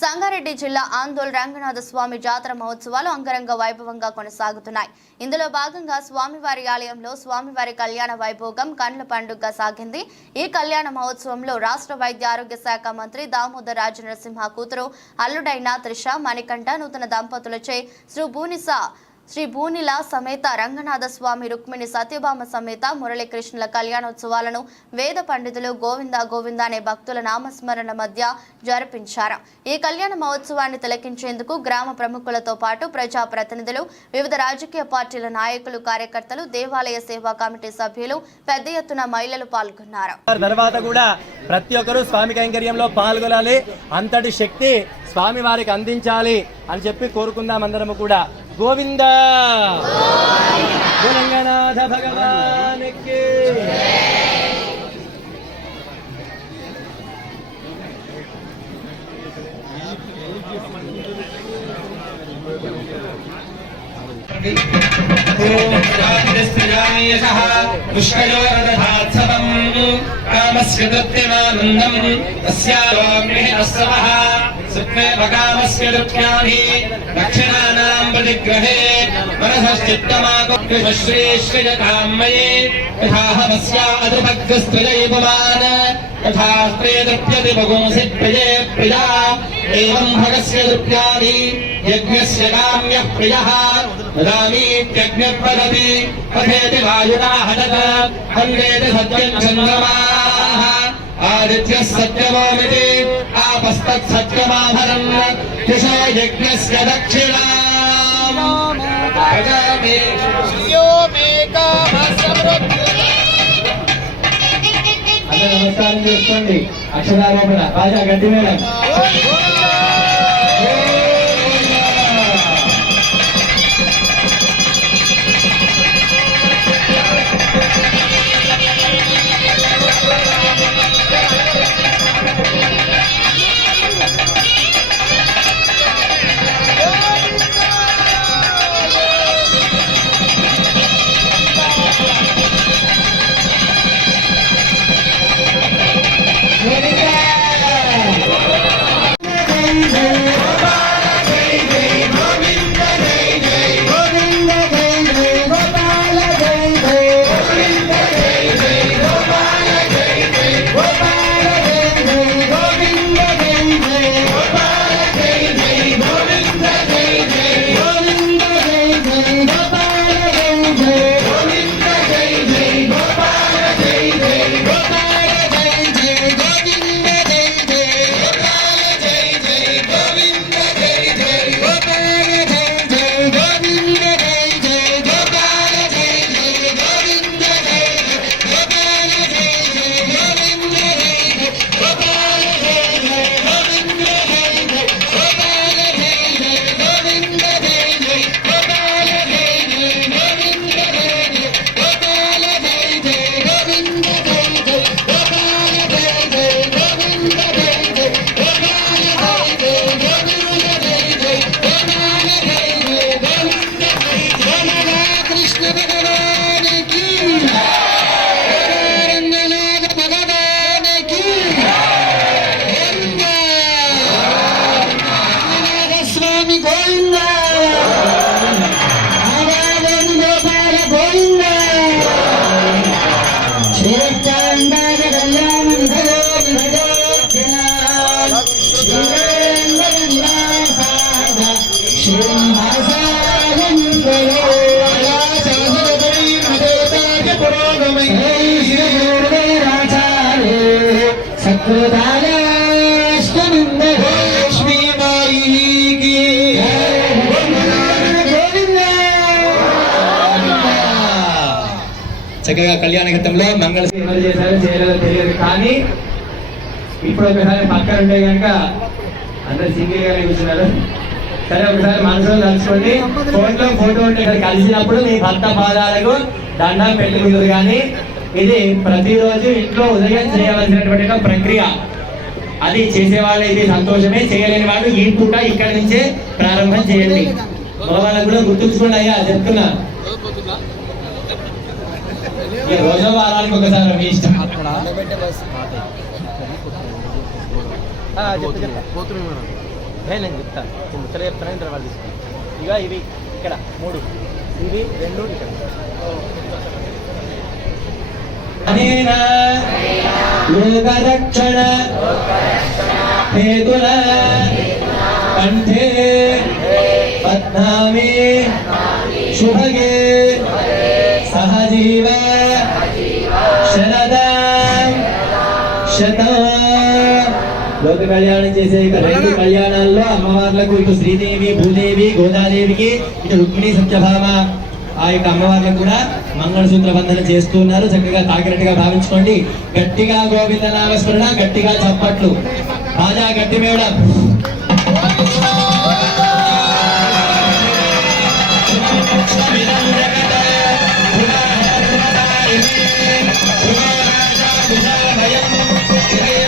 సంగారెడ్డి జిల్లా ఆందోళ్ రంగనాథ స్వామి జాతర మహోత్సవాలు అంగరంగ వైభవంగా కొనసాగుతున్నాయి. ఇందులో భాగంగా స్వామివారి ఆలయంలో స్వామివారి కళ్యాణ వైభోగం కండ్ల పండుగగా సాగింది. ఈ కళ్యాణ మహోత్సవంలో రాష్ట్ర వైద్య ఆరోగ్య శాఖ మంత్రి దామోదర్ రాజనరసింహ కూతురు అల్లుడైన త్రిష మణికంఠ నూతన దంపతులచే శ్రీ భూనిసా శ్రీ భూనిల సమేత రంగనాథ స్వామి రుక్మిణి సత్యభామ సమేత మురళీకృష్ణుల కళ్యాణోత్సవాలను వేద పండితులు గోవింద గోవింద అనే భక్తుల నామస్మరణ మధ్య జరిపించారు. ఈ కళ్యాణ మహోత్సవాన్ని తిలకించేందుకు గ్రామ ప్రముఖులతో పాటు ప్రజా ప్రతినిధులు వివిధ రాజకీయ పార్టీల నాయకులు కార్యకర్తలు దేవాలయ సేవా కమిటీ సభ్యులు పెద్ద ఎత్తున మహిళలు పాల్గొన్నారు. తర్వాత కూడా ప్రతి ఒక్కరూ స్వామి కైంకర్యంలో పాల్గొనాలి. అంతటి శక్తి స్వామి వారికి అందించాలి అని చెప్పి కోరుకుందాం అందరము కూడా. గోవింద! తెలంగాణాథ భగవానికి! పుష్కయోరదధాత్సవం కామస్కృతృప్తిమానందం తస్యాగ్నిః అస్రవः तस्यामिः अस्सवः सुप्मेव कामस्य तृप्त्याहि दक्षिणानाम् प्रतिग्रहे मनसश्चित्तमाकुश्रीश्रियकामये यथाहमस्या अधुभक्तिस्त्रियै पुमान्। यथा स्त्रे तृप्यति बगुंसि प्रिये। प्रिया एवम् भगस्य तृप्त्यादि यज्ञस्य काम्यः प्रियः। ददामीत्यज्ञप्रदति पठेति वायुना आदित्यः आपस्तत्सत्यमाभरम् दिशो यज्ञस्य दक्षिणाम् गजामि అందరూ నమస్కారం చేసుకోండి అక్షరారోపణ రాజా గడ్డి మేడం చక్కగా కళ్యాణ ఘట్టంలో మంగళ చేశారో చేయలేదో తెలియదు. కానీ ఇప్పుడు ఒకసారి పక్కన ఉంటే కనుక అందరు సింగిల్ గానే కూర్చున్నారు. సరే ఒకసారి మనసులో తలుచుకోండి. ఫోటో ఫోటో ఉంటే ఇక్కడ కలిసినప్పుడు మీ భర్త పాదాలకు దండం పెట్టుకుంటారు. కానీ ఇది ప్రతిరోజు ఇంట్లో ఉదయం చేయవలసినటువంటి ప్రక్రియ. అది చేసేవాళ్ళు ఇది సంతోషమే చేయలేని వాళ్ళు ఈ పూట ఇక్కడి నుంచే ప్రారంభం చేయండి. మగవాళ్ళకు కూడా గుర్తుంచుకోండి అయ్యా చెప్తున్నా. ఇక రోజో వారానికి ఒకసారి మీ ఇష్టం. నేను చెప్తాను ముచ్చట చెప్తాను తర్వాత తీసుకుంటాను ఇక ఇవి ఇక్కడ మూడు. ఇవి రెండు ఇక్కడ. అనేన లోకరక్షణ హేతున కంఠే పద్నామి శుభగే సహజీవ శరదాం శతం. లోక కళ్యాణం చేసే ఇక రెండు కళ్యాణాల్లో అమ్మవార్లకు ఇటు శ్రీదేవి భూదేవి గోదాదేవికి ఇటు రుక్మిణి సత్యభామ. ఆ యొక్క అమ్మవార్లకు కూడా మంగళసూత్ర బంధన చేస్తున్నారు. చక్కగా తాకినట్టుగా భావించుకోండి. గట్టిగా గోవింద నామస్మరణ గట్టిగా చప్పట్లు. రాజా గట్టి మేడం Yeah.